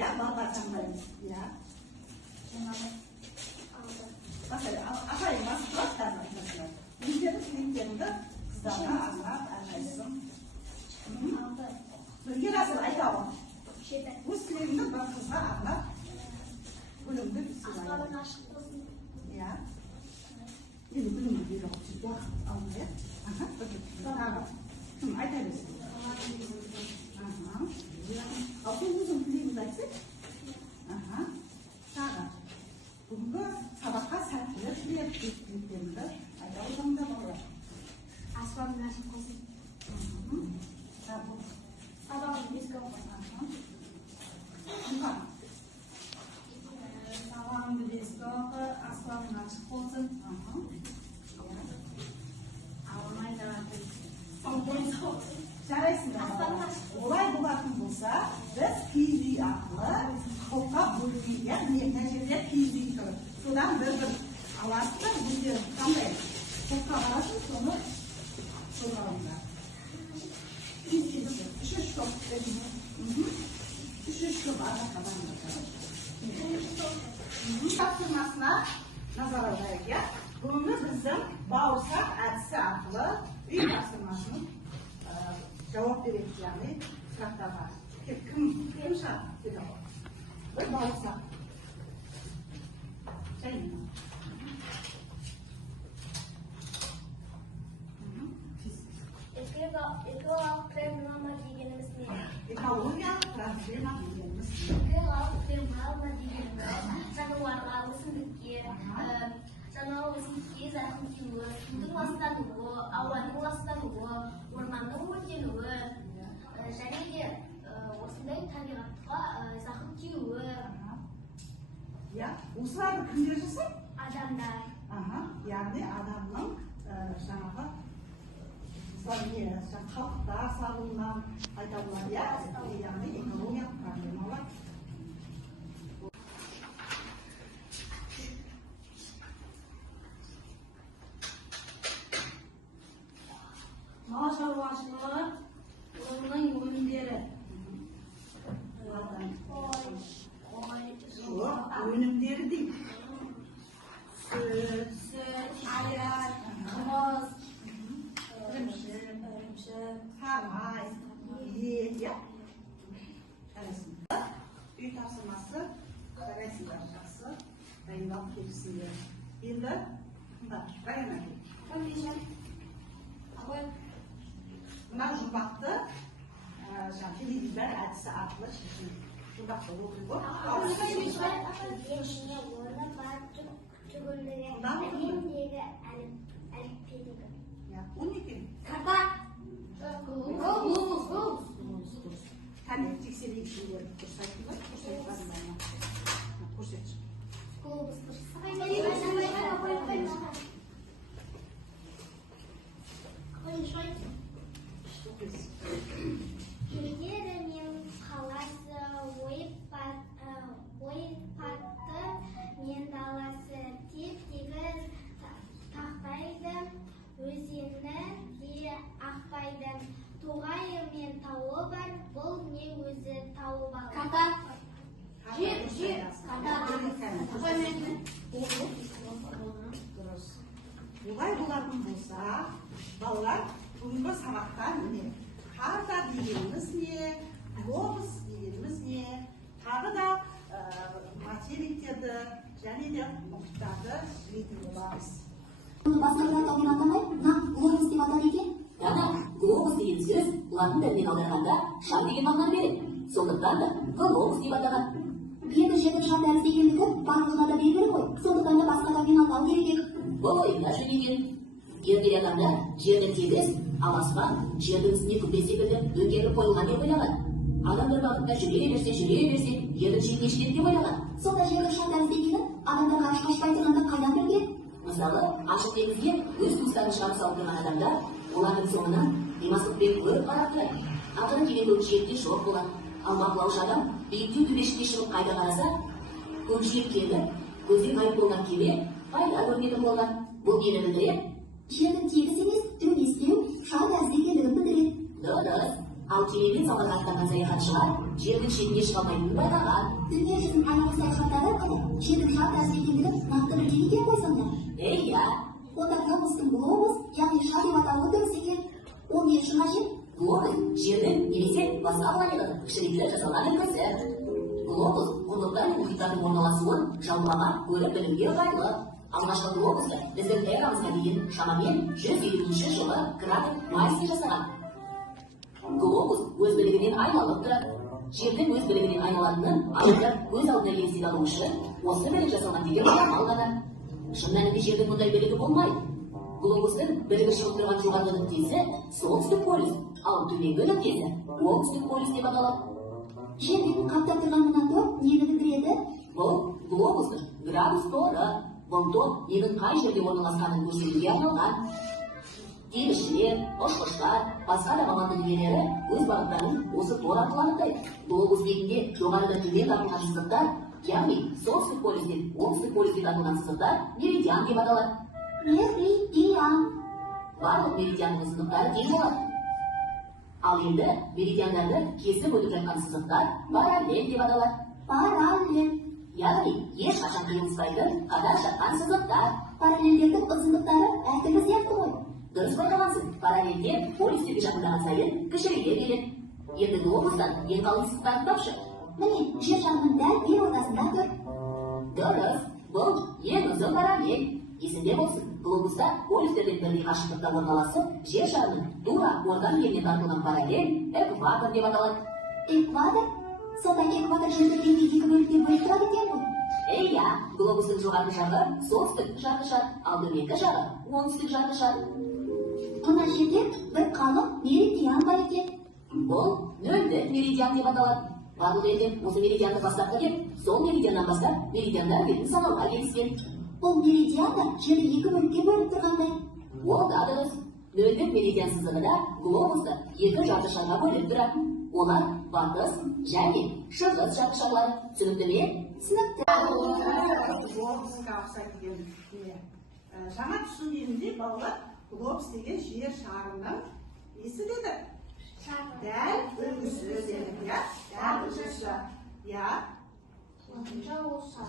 ya, baba tanglayız ya. Mesela aferin nasıl bıraktan mesela. Bizlerin filmlerinde kızlarına anlat, anlarsın. Yarasın ayağım. Bu filmde ben kızla anlat. Bölümde bir sürü ayağım. Ya. Yeni bölümde bir okçu var. Anlıyor. Aha, bakın. Tamam. Ayağım. Aha. Apa uzun film dersi? Aha. Sana. Bugün sabahka saatler lihat filmde. Ada uzun da var. Aswan nasi kosi. Sabun. Abang bisa kau Enggak. Sawang bisa ke aswan nasi kosi. Awalnya dalam sambung Жарайсыңдар. Олай болатын болса, біз киіз үй арқылы топқа бөлуге, яғни мына жерде киіз үй тұр. Содан бір аласыздар, өздерің қандай топқа барасың, соны солға алыңдар. Үшінші топ. Үшінші топ арқаға барыңдар. Тапсырмасына назар аударайық, иә? Бүгінгі біздің бауырсақ әдісі арқылы үй тапсырмасының cevap verir yani sırtlara. Kim şart dedi o. Bir bağırsak. Şey mi? Krema diyelim mi? Ekologiya krema diyelim mi? Krema diyelim mi? Sana warna sedikit. Sana sedikit zaten juga. Mungkin wastan dulu, awalnya wastan dulu, warna mungkin dulu. Jadi dia wasndagi tabiatga zaten juga. Ya, usulları kimler жасайды? Adamlar. Aha, yani adamның жаңағы халықта салынған айтылған ya, яғни экологиялық проблемалар. Mal şarvaşılığı onun ürünleri. Önümleri değil. Süt, ayran, muz, ürümşük, Harmay, yiyek ya. Arasında үй тапсырмасы қарайсыңдар жақсы дайындалып келіпсіңдер. Енді Раяна мына жұмбақты теледидар әдісі арқылы шешін. Жұмбақты оқи ғой. Он екен. Кәне тексерейік сендер. Көрсетші. Егер мен қаласы ойпатты мен даласы теп-тегіс тақтайды, өзені де ақпайды. Тоғайы мен тауы бар, бұл не өзі тауып алады. Kata. Олай болатын болса, балалар бүгінгі сабақта міне карта дегеніміз не, глобус дегеніміз не, тағы да материктерді және де мұхиттарды білетін боламыз. Басқалардан таумен атамай, мына глобус деп атады екен. Яна, глобус деген сөз латын тілінен аударғанда шар деген мағынаны береді. Сондықтан да глобус деп атаған. Енді жердің шар тәрізді екендігі барлығына да белгілі ғой. Сондықтан да басқа таумен атау керек еді. Бұл ойында жөнеген. Ерте адамда жердің тегіс, ал аспан жердің үстіне күмбез секілді дөңгеліп қойылған деп ойлаған. Адам бір бағытта жүре берсе, жердің шетіне жетеді деп ойлаған. Сонда жердің шар тәрізді екенін адамдар қашпай тұрғанда қайдан білген? Мысалы, ашық теңізге өз туыстарын шығарып салып тұрған адамдар олардың соңынан демасылықпен көріп қарапты. Ақыры келе көкжиекте жоқ болады. Ал бақылаушы адам биіктеу төбешікке шығып қайта қараса, көкжиек келіп, көзге ғайып болған кеме пайда көрмейтін болған. Бұл нені білдіреді? Жердің тегіс емес, дөңестеу, шар тәрізді екендігін білдіреді. Дұрыс. Ал кемемен самолға аттанған саяхатшылар жердің шетіне шыға алмайтынын байқаған. Дүние жүзін айлық саяхаттары арқылы жердің жар тәрізді екендігін нақты білген екен ғой сонда. Иә, Онда глобустың глобус, яғни шар деп аталуы дұрыс екен. Ол не үшін қажет? глобус жердің немесе басқа планетаның кішірейтіліп жасалған үлгісі. Глобус құрлықтар мен мұхиттардың орналасуын жалпылама көріп білуге ыңғайлы. Алғашқы глобусты біздің эрамызға дейін шамамен 150 жылы Кратен Майский жасаған. Глобус өз білігінен айналып тұрады. Жердің өз білігінен айналатынын айқын өз алдына елестете алу үшін осы білік жасалған деген ойлама алған. Шын мәнінде жердің мұндай білігі болмайды. Глобустың білігі шығып тұрған жоғарғы нүктесі солтүстік полюс, ал төменгі нүктесі оңтүстік полюс деп аталады. Жердегі қаптап тұрған мына топ нені білдіреді? Бұл глобустың градус торы. Бұл топ ненің қай жерде орналасқанын көрсетуге арналған. Теңізшілер, ұшқыштар, басқа да мамандық иелері өз бағыттарын осы тор арқылы анықтайды. Глобус бетінде жоғарыдан төмен тартылған сызықтар, яғни солтүстік полюстен оңтүстік полюске тартылған сызықтар меридиан деп аталады. Меридиан. Барлық меридианның сызықтары тең болады. Ал енді меридиандарды кесіп өтіп жатқан сызықтар параллель деп аталады. Параллель. Яғни ешқашан қиылыспайтын қатар жатқан сызықтар. Параллельдердің ұзындықтары әртүрлі сияқты ғой. Дұрыс байқағансың, параллельдер полюстерге жақындаған сайын кішірейе береді. Енді глобустан ең қалың сызықтарды тапшы. Міне, жер шарының дәл бір ортасында тұр. Дұрыс, бұл ең ұзын параллель. Есінде болсын, глобуста полюстерден бірдей қашықтықта орналасып, жер шарының тура орта беліне тартылған параллель экватор деп аталады. Экватор? Сонда экватор жерді екі бөлікке бөліп тұрады екен ғой. Иә, глобустың жоғарғы жағы солтүстік жарты шар, ал төменгі жағы оңтүстік жарты шар. Мына жерде бір қалың меридиан бар екен. Бұл нөлдік меридиан деп аталады. Барлық елдер осы меридианды бастапқы деп, сол меридианнан бастап меридиандар бетін санауға келіскен. Бұл меридиандар жерді екі бөлікке бөліп тұрғандай. Ол да дұрыс. Нөлдік меридиан сызығы да глобусты екі жарты шарға бөліп тұрады. Олар батыс және шығыс жарты шарлары. Түсінікті ме? Түсінікті. Глобусқа ұқсайды деген не. Жаңа түсінгенімде балалар глобус деген жер шарының несі деді? Дәл үлгісі деді, иә? Дәл үлгісі. Иә?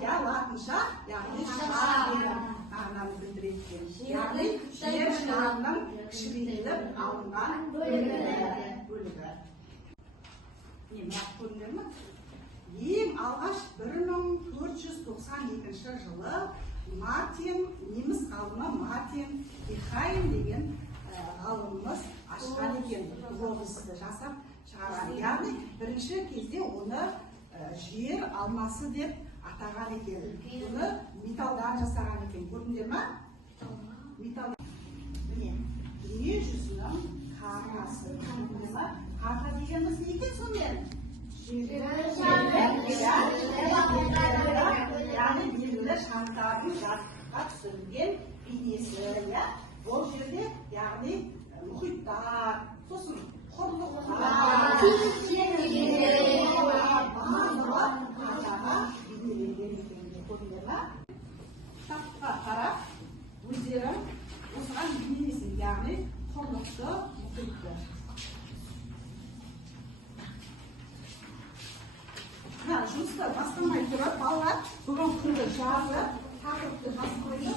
Я латынша, яғни шар деген мағынаны білдіреді. Яғни жер шарының кішірейтіліп алынған бөлігі. Не, мынау көрінер ме? Ең алғаш 1492 жылы неміс ғалымы Мартин Ихайм деген ғалымымыз ашқан екен. Глобусты жасап шығарған. Яғни бірінші кезде оны жер алмасы деп атаған екен. Оны металдан жасаған екен. Көрдіңдер ме? Металдан. Міне, дүние жүзінің картасы. Көрдіңдер ме? Карта дегеніміз не екен сонымен? Яғни белгілі шарттардың жарыққа түсірілген бейнесі. Бұл жерде яғни мұхиттар, сосын құрлықтар, кітапқа қарап, өздері осыған бейнелесін, яғни құрлықты, мұхитты. Жұмысты бастамай тұрып, балалар бүгін күнгі жазы тақырыпты жазып қойды.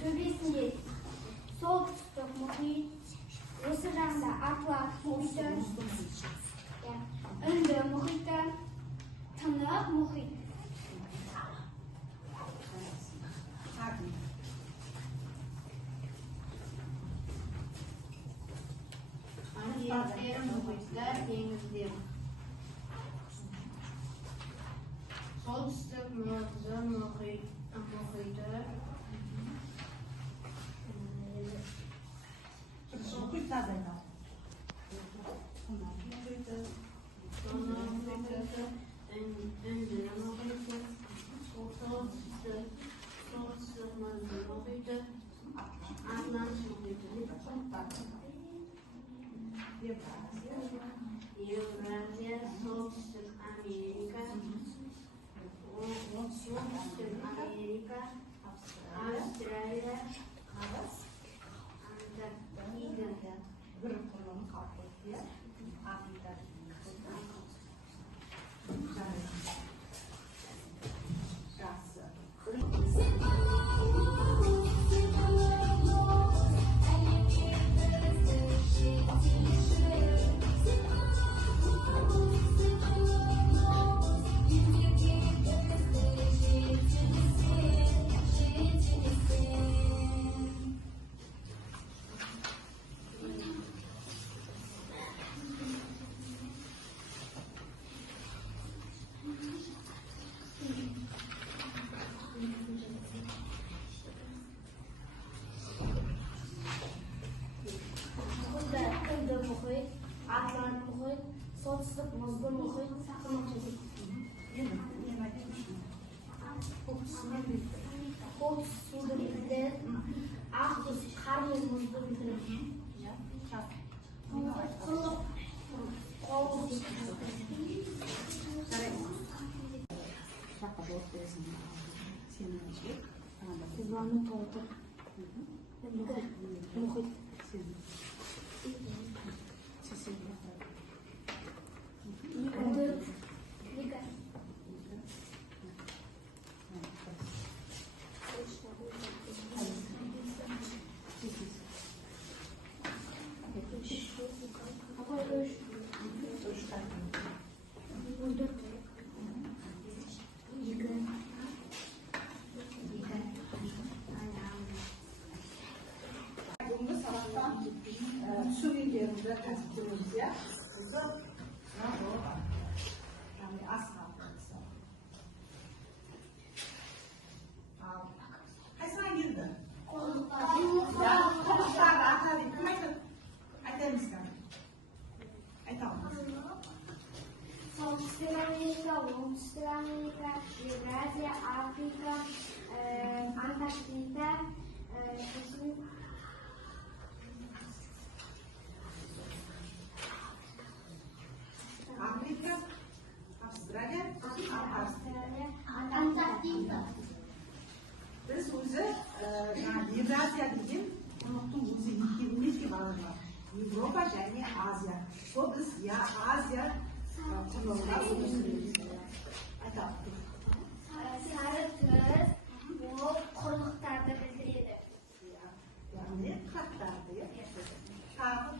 Төбесінде солтүстік мұхит, осы жағында Атлант мұхиты, Үнді мұхиты, Тынық мұхит. Мұхиттар теңіздер. Солтүстік мұхиты. Мұхиттарды айтады. muhit, soltүстік мұзды мұхит, тынық мұхит. Енді, мен айтайын шын. Көк түсіне білді. Көк суды білді, ақ түс қарлы мұзды білді. Құрлық қауыз. Жаққа болып бересің. Сенің әшек. Кубаны толтыр. Мұхит. Бүгінгі сабақтан сөйлегенімді кәсіптеміз, иә? Осы сұрақ болып яғни асхаб. Қайсыға келді? Құрлықтарды ата дейді. Кім айтады? Айтамыз кәм? Айтамыз. Солтүстік Америка, Оңтүстік Америка, Евразия, Африка, Антарктида, Африка, Австралия, Австралия, Антарктида. Біз өзі Евразия деген құрлықтың өзі екеуіне барлығы. Европа және Азия. Сол біз Азия құрлығына өздіріміз. Айтап тұр. Сары түс, ол құрлықтарды білдіреді. Яғни қыраттарды. Тағы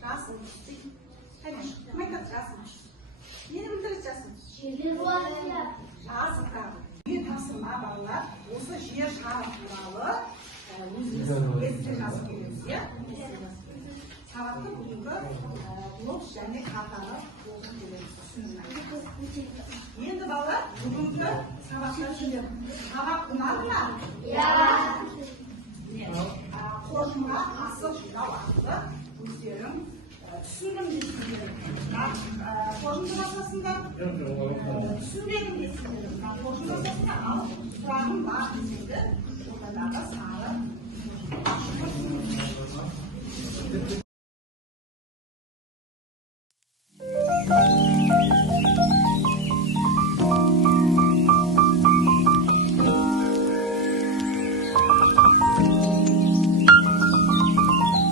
жасыл. Кім айтады жасыл? Нені білдіреді жасыл? Евразия. Жазық тағы. Мен тапсырма балалар, осы жер шары туралы өзіміз есте жазып келеміз, иә? Сабақты бүгінгі блок және картаны оқып келеміз. Енді балалар, бүгінгі сабақта сіздер сабақ ұнады ма? Иә. Қоржынға асық жинау арқылы өздерің түсіндім дейсіңдер. Қоржын жасасында түсінбедім дейсіңдер. Қоржын жасасында ал сұрағым бар десеңдер, ортадағы сары